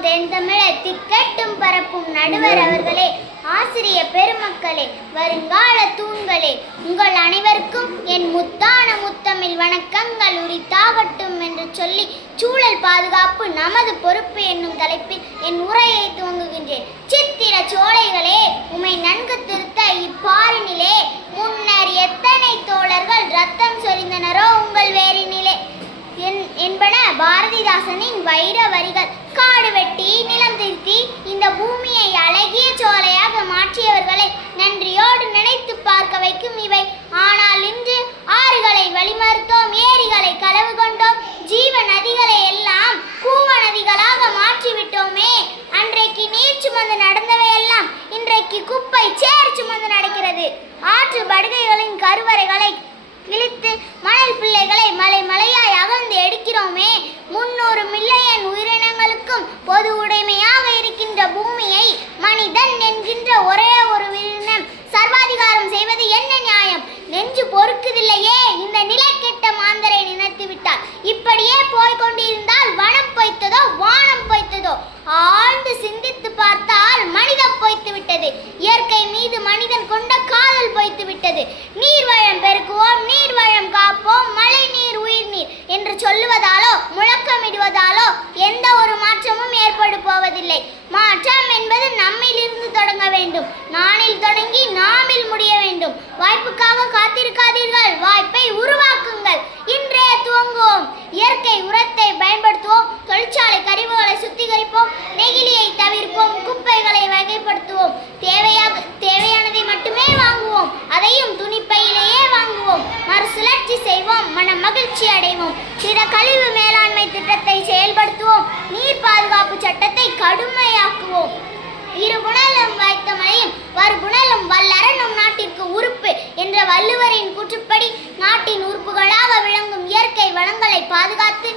தித்திப்போம் தென் திக்கட்டும் பரப்பும் நடுவர் அவர்களே ஆசிரிய பெருமக்களே வருங்கால தூண்களே உங்கள் அனைவருக்கும் என் முத்தான முத்தமிழ் வணக்கங்கள் உரித்தாகட்டும் என்று சொல்லி சூழல் பாதுகாப்பு நமது பொறுப்பு என்னும் தலைப்பில் என் உரையை துவங்குகின்றேன். சித்திர சோலைகளே உமை நன்கு திருத்த இப்பாரினிலே முன்னர் எத்தனை தோழர்கள் ரத்தம் சொரிந்தனரோ உங்கள் வேறினிலே என் என்பன பாரதிதாசனின் வைர வரிகள் காடு வெட்டி நிலம் திருத்தி இந்த பூமியை அழகிய சோலையாக மாற்றியவர்களை நன்றியோடு நினைத்து பார்க்க வைக்கும் இவை. ஆனால் இன்று ஆறுகளை வழிமறுத்தோம் ஏரிகளை களவு கொண்டோம் ஜீவ நதிகளை எல்லாம் கூவ நதிகளாக மாற்றிவிட்டோமே. அன்றைக்கு நீர் சுமந்து நடந்தவையெல்லாம் இன்றைக்கு குப்பை சேர் சுமந்து நடக்கிறது. ஆற்று படுகைகளின் கருவறைகளை இழுத்து மணல் பிள்ளைகளை மலை மலையாய் அகழ்ந்து எடுக்கிறோமே. முன்னூறு மில்லியன் உயிரினங்களுக்கும் பொது உடைமையாக இருக்கின்ற பூமியை மனிதன் என்கின்ற ஒரே ஒரு உயிரினம் சர்வாதிகாரம் செய்வது என்ன நியாயம்? நெஞ்சு பொறுக்குதில்லையே. இந்த நிலை கெட்ட மாந்தரை நினைத்து விட்டார் இப்படியே போய்க் கொண்டிருந்தால் வனம் பொய்த்ததோ வானம் பொய்த்ததோ? ஆழ்ந்து சிந்தித்து பார்த்தால் மனிதம் பொய்த்து விட்டது இயற்கை மீது மனிதன் கொண்ட காதல் பொய்த்து விட்டது நீ நம்மிலிருந்து தொடங்க வேண்டும். நானில் தொடங்கி நாமில் முடிய வேண்டும். வாய்ப்புக்காக காத்திருக்காதீர்கள். வாய்ப்பை உருவாக்குங்கள். இன்றே துவங்குவோம். இயற்கை உரத்தை பயன்படுத்துவோம். தொழிற்சாலை கழிவுகளை சுத்திகரிப்போம். நெகிழியை தவிர்ப்போம். குப்பைகளை வகைப்படுத்துவோம். தேவையாக தேவையானதை மட்டுமே வாங்குவோம். அதையும் துணிப்பையிலேயே வாங்குவோம். மறுசுழற்சி செய்வோம். மன மகிழ்ச்சி அடைவோம். திட கழிவு மேலாண்மை திட்டத்தை செயல்படுத்துவோம். நீர் பாதுகாப்பு சட்டத்தை கடுமையாக்குவோம் மழையும் வருகுணலும் வல்லரணும் நாட்டிற்கு உறுப்பு என்ற வள்ளுவரின் கூற்றுப்படி நாட்டின் உறுப்புகளாக விளங்கும் இயற்கை வளங்களை பாதுகாத்து